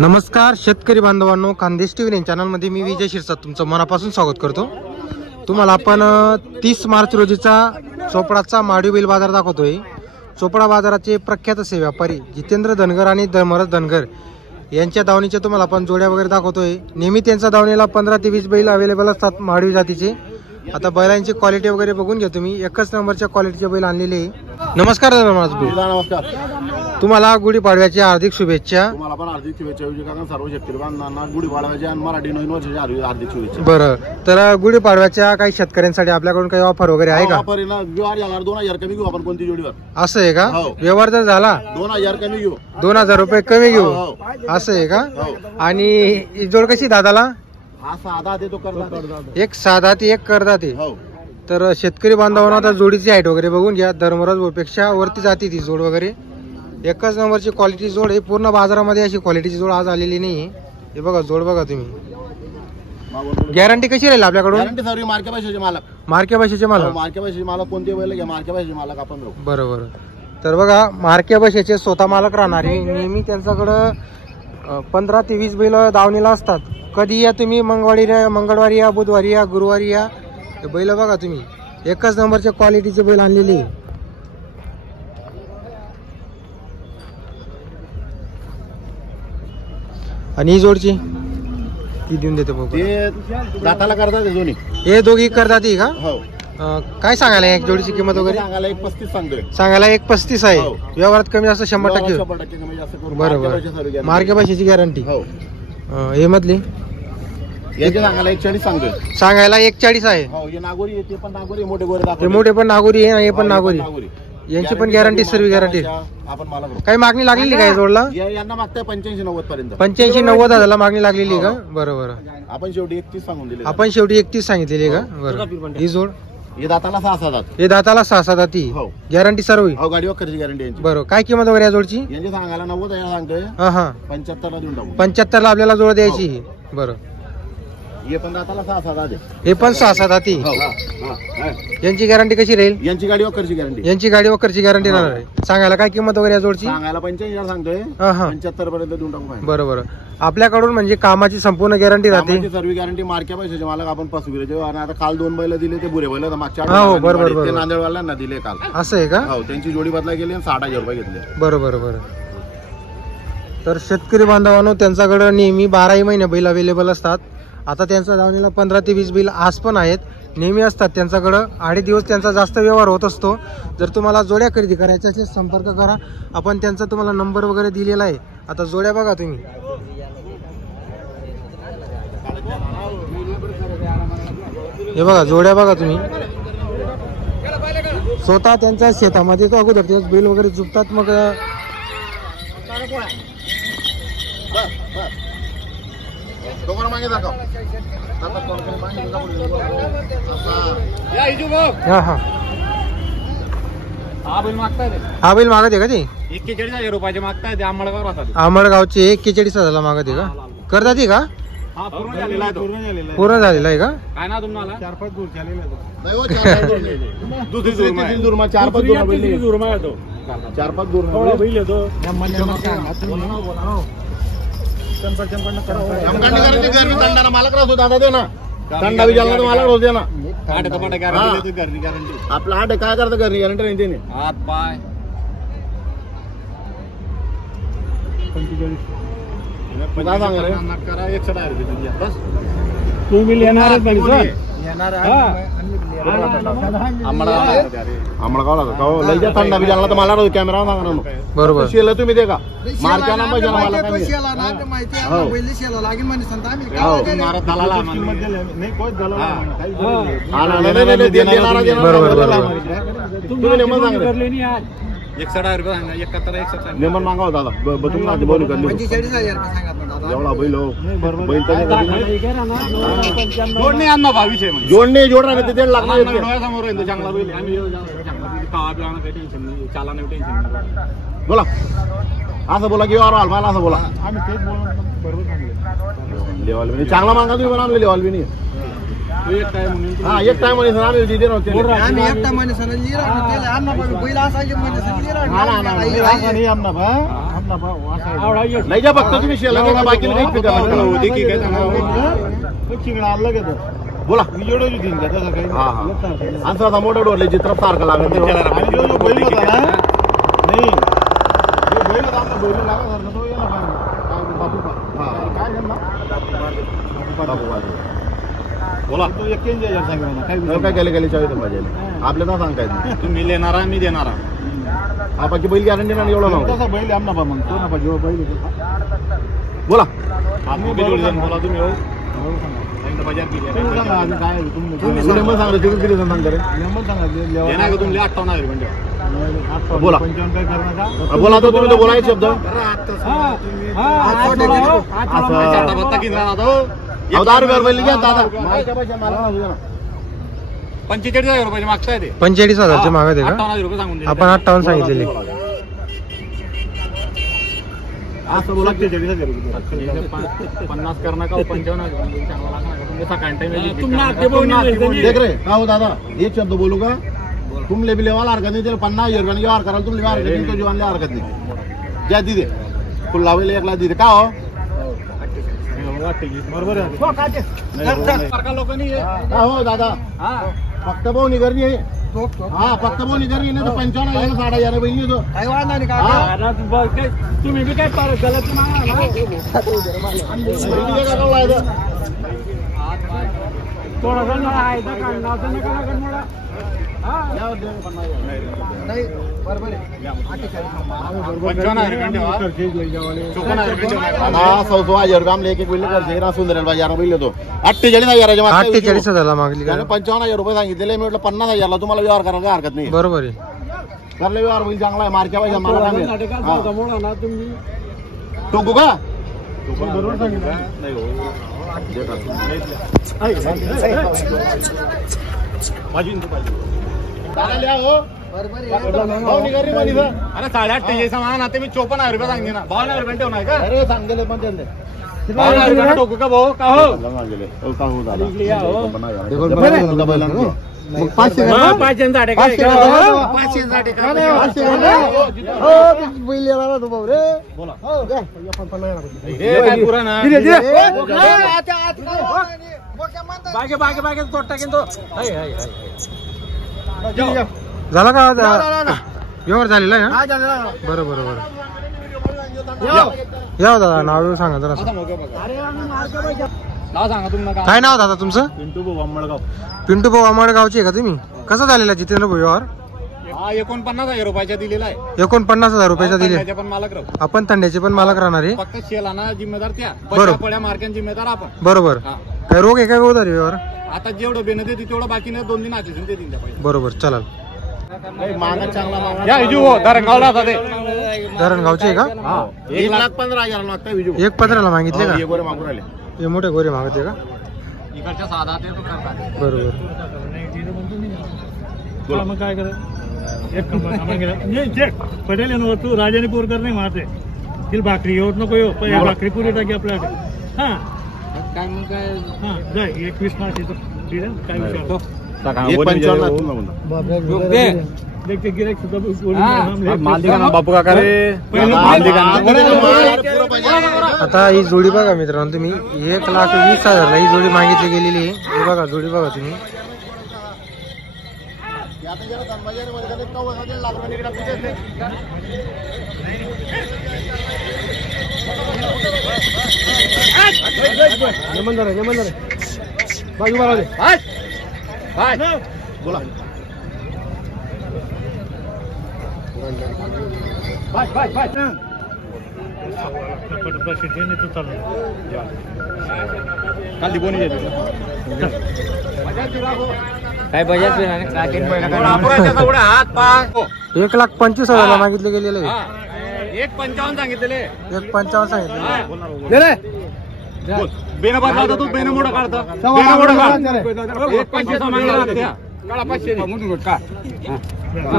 नमस्कार शेतकरी बांधवांनो, खानदेश टीव्ही चॅनलमध्ये मी विजय शिरसाट तुमचं मनापासून स्वागत करतो। तुम्हाला आपण 30 मार्च रोजीचा चोपडाचा माडी बैल बाजार दाखवतोय। चोपडा बाजाराचे प्रख्यात असे व्यापारी जितेंद्र धनगर आणि धर्मराज धनगर यांच्या दावणीचे तुम्हाला आपण जोड्या वगैरे दाखवतोय। नेहमी त्यांच्या दावणीला 15 ते 20 बैल अवेलेबल असतात माडवी जातीचे। आता बैलांची क्वालिटी वगैरे बघून घ्या तुम्ही, एकच नंबरच्या क्वालिटीचे बैल आणलेले आहे। नमस्कार धर्मराज भाऊ। नमस्कार। तुम्हाला गुढीपाडव्याच्या हार्दिक शुभेच्छा। तुम्हाला पण हार्दिक शुभेच्छा। कारण सर्व शेतकरी बांधवांना गुढीपाडव्याच्या आणि मराठी नवीन वर्षाच्या हार्दिक शुभेच्छा। बरं, तर गुढीपाडव्याच्या काही शेतकऱ्यांसाठी आपल्याकडून काही ऑफर वगैरे आहे का? ऑफर आहे ना, व्यवहार झाला 2000 कमी घेऊ आपण कोणती जोडीवर। असं आहे का? व्यवहार जर झाला 2000 कमी घेऊ, 2000 रुपये कमी घेऊ, असं आहे का? आणि ही जोड कशी दादाला? हा साधा देतो करदाते, एक साधा ती एक करदाते। हो। तर शेतकरी बांधवांना आता जोडीची हाईट वगैरे बघून घ्या, धर्मराज पेक्षा वरती जाते ती जोड वगैरे। एकच नंबरची क्वालिटी जोड आहे। पूर्ण बाजारामध्ये अशी क्वालिटीची जोड आज आलेली नाही। हे बघा जोड बघा तुम्ही। गॅरंटी कशी राहील आपल्याकडून? गॅरंटी सर्व मार्के भाषेचे मालक, मार्के भाषेचे मालक, मार्के भाषेचे मालक कोणते बैल घ्या, मार्के भाषेचे मालक आपण राहू। बरोबर। तर बघा मार्के भाषेचे स्वतः मालक राहणारे, नेहमी त्यांच्याकडं 15 ते 20 बैल दावणीला असतात। कधी या तुम्ही, मंगळवारी या, बुधवारी या, गुरुवारी या, बैल बघा तुम्ही एकच नंबरच्या क्वालिटीचे बैल आणलेले। आणि ही जोडची ती देऊन देते भाऊ। ते दाताला करतात ते दोन्ही, हे दोघी करतात ही का? हो। काय सांगायला एक जोडीची किंमत वगैरे? सांगायला 135 सांगतोय। सांगायला 135 आहे। व्यवहारात कमी जास्त 100% 100% कमी जास्त करू। बरोबर, मार्के भाषेची गॅरंटी। हो। हे मधली याचे सांगायला 140 सांगतोय। सांगायला 140 आहे। हो, हे नागोरी आहे, ते पण नागोरी, मोठे गोरे हे दाखवले, मोठे पण नागोरी आहे, हे पण नागोरी। यांची पण गॅरंटी, सर्व गॅरंटी। आपण मला काही मागणी लागलेली काय जोडला? यांना मागताय 85-90 पर्यंत। 85-90 हजारला मागणी लागलेली का? बरोबर। आपण शेवटी 31 सांगून दिले। आपण शेवटी 31 सांगितलेली का? बरोबर। ही जोड हे दाताला 6 दात, हे दाताला 6 दाती, गॅरंटी सर्व। हो, गाडी वखरची गॅरंटी यांची। बरोबर। काय किंमत वगैरे या जोडची? यांची सांगायला 90 आहे, सांगतोय। हा 75 ला देऊन टाकू। 75 ला आपल्याला जोड द्यायची। बरोबर। हे पण दाताला 6 दात आहे, हे पण 6 दाती। यांची गॅरंटी कशी राहील? यांची गाडी वखरची गॅरंटी, यांची गाडी वखरची गॅरंटी राहणार आहे। सांगायला काय किंमत वगैरे या जोडची? सांगायला 85 सांगतोय, 75 पर्यंत देऊन टाकू। बरोबर। आपल्याकडून म्हणजे कामाची संपूर्ण गॅरंटी राहते, सर्व गॅरंटी। मार्के पैशाचे मालक आपण पासुगिरीचे। आणि आता काल 2 बैल दिले, ते बुरे बैल मागच्या बरोबर, ते नांदेडवाल्यांना दिले काल। असं आहे का? हो, त्यांची जोडी बदला गेली आणि 60,000 रुपये घेतले। बरोबर बरोबर। तर शेतकरी बांधवांनो, त्यांच्याकडे नेहमी 12 महिने बैल अवेलेबल असतात। आता त्यांच्या दावणीला 15 ते 20 बैल आज पण आहेत, नेहमी असतात त्यांच्याकडं। 8 दिवस त्यांचा जास्त व्यवहार होत असतो। जर तुम्हाला जोड्या खरेदी करायच्या असेल संपर्क करा, आपण त्यांचा तुम्हाला नंबर वगैरे दिलेला आहे। आता जोड्या बघा तुम्ही, हे बघा जोड्या बघा तुम्ही। स्वतः त्यांच्या शेतामध्ये तो अगोदर ते बैल वगैरे झुपतात, मग हा बैल मागत आहे का ते? 41,000 रुपयाचे मागताय ते। आंबळगावचे 41,000 मागत आहे का? करतात ती का? पूर्ण झालेला आहे, पूर्ण झालेला आहे का? काय ना तुम्हाला 4-5 दूर झालेला आहे। दुसरी दुर्मा 4-5 दूर बैल, दुर्मा येतो 4-5 दूर बैल येतो। मालक राहतो दादा, दे ना थंडा विचारला तर मालक रोज दे ना। आपला हाट काय करतं, घरी गॅरंटी नाही देणे। हात पाय 160,000 येणारच नाही सर, येणार थंडा विचारला तर मला कॅमेरा सांगणार। बरोबर। शेला तुम्ही दे का? मार्काना हे नेमन मागाव दादा, एवढा बैल जोडणे आणणार 22 जोडणे जोडणार ते 1.5 लाख समोर चांगला बैल। बोला असं बोला की यार मला असं बोला, आम्ही तेच बोलून बरोबर लेवल चांगला मागा तुम्ही पण आणले लेवल बी नाही। हा एक टाइम मध्ये आम्ही दिले नव्हते आम्ही एकटा माणसाला लिहिला त्याला अण्णा बाबा बैल असायचे माणसाला नाही का फक्त तुम्ही शेला का बाकी बोला आमचा मोठा डोरले चित्र सारखं लागत बोला तू 81,000 सांगितलं काय केलं गेले 40 पाहिजे आपल्याला सांगतायचं तुम्ही लेणारा मी देणारा हा बाकी बैल गॅरंटी नाही एवढं नव्हतं बैल आमना मग तो ना पाहिजे बैल बोला बोला तुम्ही बोला बोला तो तुम्ही बोलायचे शब्द 45,000 रुपये मागचा आहे 45,000 मागत आहे का? 58,000 रुपये सांगून आपण 58 सांगितलेले. असं बोला 50 करना का 55 देख रे का हो दादा एक शब्द बोलू का तुम ले भी लेवाला हरकत नाही 50,000 रुपये व्यवहार कराल तुम व्यवहार हरकत नाही तो जीवानला हरकत नाही द्या दिदे फुल लावले 1 लाख दिदे का हो बरोबर आहे लोकांनी हो दादा फक्त भाऊ निगरणी आहे हा फक्त भाऊ निगरणी नाही तर 55,000 60,000 बहिणी तो तुम्ही बी काय गलत अठ्ठेचाळीस हजारला मागली का? 55,000 रुपये सांगितले मी म्हटलं 50,000 तुम्हाला व्यवहार करायला हरकत नाही बरोबर आहे. करले व्यवहार होईल चांगला आहे मार्क्या पाहिजे मला टोकू का बरोबर सांगितलं अरे 8.5 मान आता मी 54,000 रुपये सांगते ना 52,000 रुपये ठेवणार का अरे सांगले पण त्यांनी 52,000 रुपये टोकू का भाऊ का हो झाला का व्यवहार झालेला आहे ना? बरं बरं बरं या दादा नाव सांगा जरा. काय नाव दादा तुमचं? पिंटू भाऊ आंबळगाव. पिंटू भाऊ आंबळगावचे का तुम्ही? कसा झालेला जितेंद्र भाऊ व्यवहार? हा 49,000 रुपयाचा दिलेला आहे. 49,000 रुपयाचा दिले. पण मालक राहू आपण तंड्याचे पण मालक राहणार आहे. फक्त शेलाना जिम्मेदार त्या बरोबर. पड्या मार्क्यान जिम्मेदार आपण बरोबर. काय रोग आहे काय व्यवहार व्यवहार? आता जेवढं बेन देते तेवढं बाकी नाही 2 दिन आचे ते दिन द्या पाहिजे. बरोबर चला. धरणगावचे आहे का? 1,15,000 लागतं विजू. 1,15,000 मागितले का? गोरे मागून राहिले हे मोठे गोरे मागते का? इकडच्या साधा ते तो करतात. बरोबर. मग काय करा एक पटेल तू राजाने पोरकर नाही मारते तिला भाकरी होत नको येऊ भाकरी पुरी टाकी आपल्याकडे हा काय मग काय हा जाय 21 मार्च येतो काय विचारतो गिराईक सुद्धा बापू काका रे आता ही जोडी बघा मित्रांनो तुम्ही 1,20,000 ही जोडी मागितली गेलेली आहे. हे बघा जोडी बघा तुम्ही. बोला काल बोनी काय बजाज हात पाय 1,25,000 मागितले गेलेले आहे. 1,55 सांगितलेले 1,55 सांगितले. बेन बदला तू बेन मोठा काढता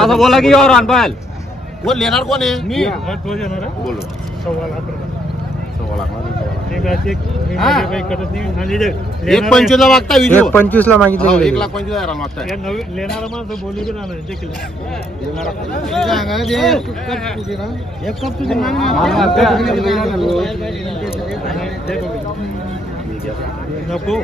असं बोला की यावर आणपाल कोण लेणार कोण आहे मी बोलो 1,15,000 काही करत नाही आणि जे 1.25 ला मागता विजू 1.25 ला मागितले 1,25,000 मागताय. या नवीन लेणारा माणसं बोलली की नाही जे केलं एक कप तुझे मागणी नको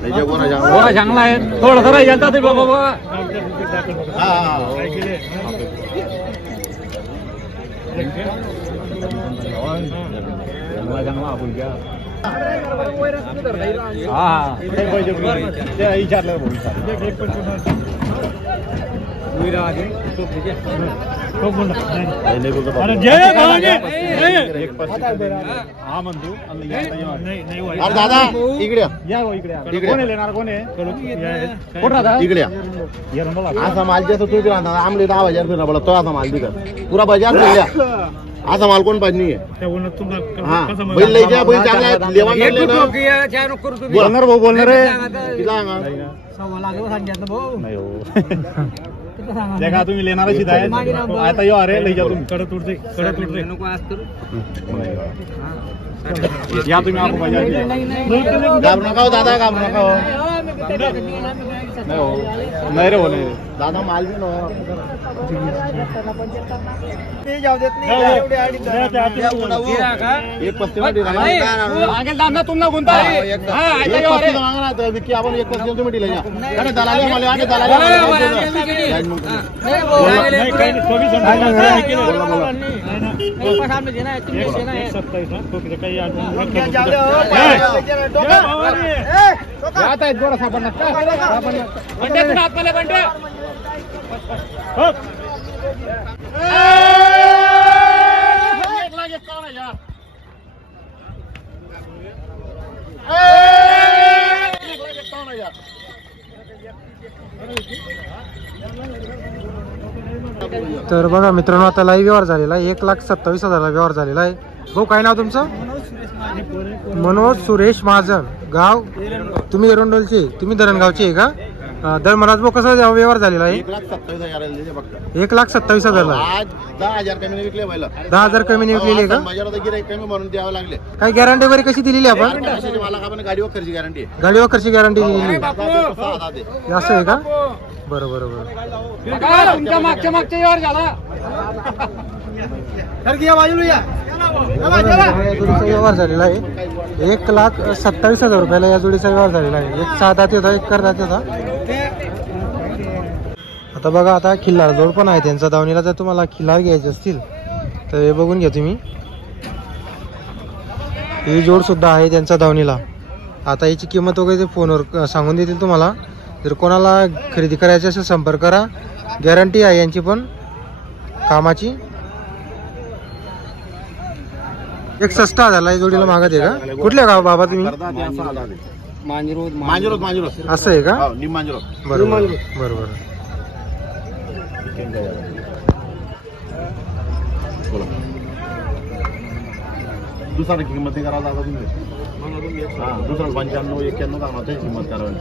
त्याच्या कोणाच्या गोरा चांगला आहे थोडं राहिलं ते बाबा हा हा काय केले हा म्हणतो अरे दादा इकडे या. इकडे कोण येणार कोण आहे इकडे या. असा माल जे तू आमले 10,000 रुपये बोला तो असा माल दिला पुरा बाजार दिला असा माल कोण पाहिजे नाहीये. हा बैल लई द्या बैल चांगला आहे. लेवा चांगले ना बोलणार भाऊ बोलणार आहे किती सांगा 1.25 लाख सांगितलं भाऊ नाही हो जगा तुम्ही लेणारच इथं आहे आता यो अरे लई जा तुम्ही कडत उडते या तुम्ही आपण बाजार घाबरू नका हो दादा घाबरू नका हो नाही हो नाही रे हो नाही दादा माल बी नो ते जाऊ देत नाही एवढे अडीच 1.35 मध्ये राहणार. तुमना कोणता एक 1.35 मागणार तर विकी आपण 1.35 तुम्ही दिले या अरे दलाली मला आणि दलाली तर बघा मित्रांनो आता लाईव्ह व्यवहार झालेला आहे 1,27,000 व्यवहार झालेला आहे. भाऊ काय नाव तुमचं? मनोज सुरेश महाजन. गाव तुम्ही एरंडोलचे तुम्ही धरणगावचे आहे का? दर महाराज भाऊ कसा व्यवहार झालेला आहे? 1,27,000 ला आज 10,000 कमी विकले पहिला 10,000 कमी विकलेली आहे का? बाजारात गिराईक कमी म्हणून द्यावं लागले. काय गॅरंटी वगैरे कशी दिलेली आहे आपण? मला आपण गाडीवर खर्ची गॅरंटी आहे. गाडी वखरची गॅरंटी दिलेली आहे. आहे जास्त आहे का? बरं बरं बरं. तुमच्या मागच्या व्यवहार झाला या जोडीचा व्यवहार झालेला आहे 1,27,000 रुपयाला या जोडीचा व्यवहार झालेला आहे. एक 6 दाती होता एक कर दाती होता. आता बघा आता खिल्लार जोड पण आहे त्यांचा दावणीला. जर तुम्हाला खिल्लार घ्यायचे असतील तर हे बघून घ्या तुम्ही. ही जोड सुद्धा आहे त्यांचा दावणीला. आता याची किंमत वगैरे ते फोनवर सांगून देतील तुम्हाला. जर कोणाला खरेदी करायची असेल संपर्क करा. गॅरंटी आहे यांची पण कामाची. 61,000 या जोडीला मागत आहे का? कुठल्या गाव बाबा तुम्ही? मांजरोत असं आहे का? निम मांजरोत. बरोबर बरोबर. दुसरा किंमत नाही करावं दादा तुम्ही. हा दुसरा 95 91 कामाची किंमत करावी.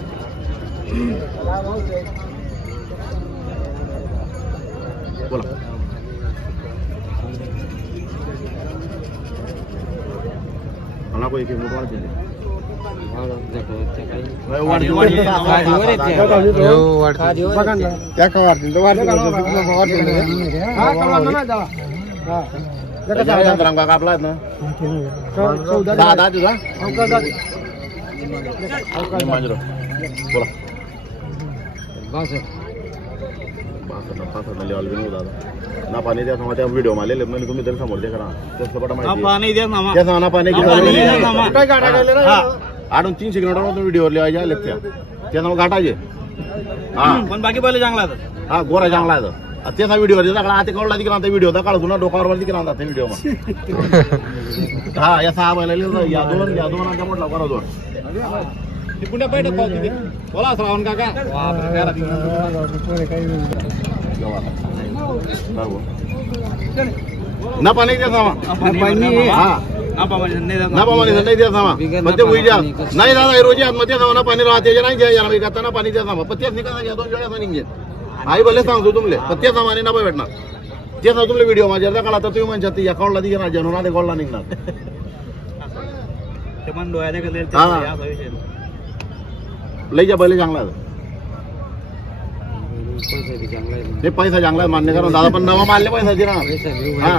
बोला मला कोई किंमत वाढते कापला ना 10 तुझा बोला ना पाणी द्या त्या व्हिडिओ मारलेले म्हणजे तुम्ही तरी समोर करा पाणी द्या ना पाणी आडून 300 किलोमीटर व्हिडिओ लिहायच्या लेक्चर त्या नाव घाटायचे. हा पण बाकी पहिले चांगला हा गोरा चांगला आहे त्याचा व्हिडिओ आता कळला तिकडे आता व्हिडिओ काढू तुला डोकावर तिकडे आणतात व्हिडिओ हा या 6 बैला या दोन म्हटलं करा दोन पुण्या पैठ बोला श्रावण काका ना पाणी द्या सामा नाही द्या सामा मग ते उद्या नाही दादा रोजी आत्महत्या जावा ना पाणी राहते नाही ना पाणी द्या सामा पत्त्याच निघा 2 वेळा निघे आई भले सांगतो तुमले पत्त्या सामाने ना भेटणार ते सांग तुमले व्हिडिओ माझ्या काळात तुम्ही म्हणतात अकाउंटला दिघे ना जनून ते गोळला निघणार ते पण डोळ्याला गेले हा. लई जा बैल चांगला आहे. ते पैसा चांगला आहे मान्य करा दादा, पण नवा मारले पैसा दिला ना. हा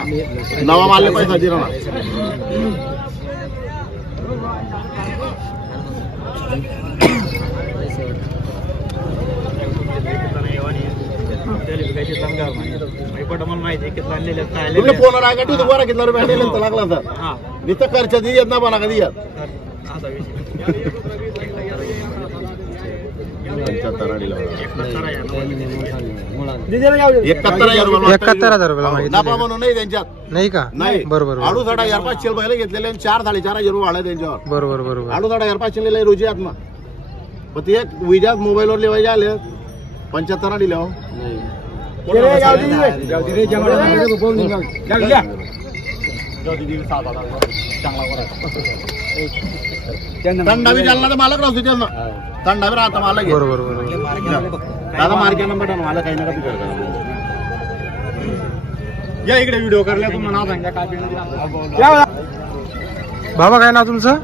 नवा मारले पैसा दिला ना. तुमने फोन रागाटी तुम्हाला कितना रुपये आणले तर लागला सर नुसतं खर्च दी येत ना मला कधी येत 71,000 रुपये 71,000 रुपयाला मागितलेले नफा का? म्हणून नाही त्यांच्यात नाही का? नाही. बरोबर 68,500 बैल घेतलेले आणि 4,500 रुपये वाढले त्यांच्यावर. बरोबर बरोबर 68,500 रोजी आहेत ना. पण ते विजात मोबाईलवर लिवायचे आले 75 दिले हो. थंडावी जालना तर मालक राहतो त्यांना थंडावी राहता मालक आहे. बरोबर बरोबर दादा मार्केट नंबर मला काही नका तिकडे या इकडे व्हिडिओ करल्या तुम्हाला नाव सांगा काय बाबा काय नाव तुमचं?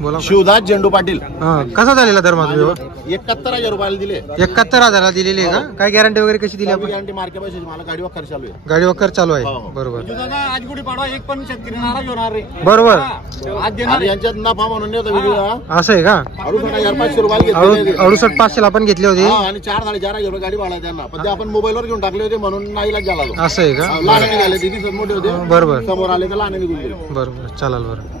बोला. शिवदास झेंडू पाटील. हा कसा झालेला दर माझा व्यवहार? 71,000 रुपयाला दिले. 71,000 दिलेली आहे का? काय गॅरंटी वगैरे कशी दिली आपण? गॅरंटी मार्केट पैसे मला गाडीवर खर्च चालू आहे. गाडी वगैरे चालू आहे. हो, हो. बरोबर आज गुढी पाडवा एक पण शेतकरी नाराज होणार रे. बरोबर आज देणार आणि यांच्यात नफा म्हणून नाही होता व्हिडिओ. असं आहे का? 68,500 रुपयाला घेतले. 68,500 आपण घेतले होते. आणि 4,500 रुपये गाडी भाडा त्यांना. पण ते आपण मोबाईलवर घेऊन टाकले होते म्हणून नाहीला झाला तो. असं आहे का? लहान निघाले तिथे मोठे होते बरोबर समोर आले तर लहान निघून गेले. बरोबर चालेल बरं.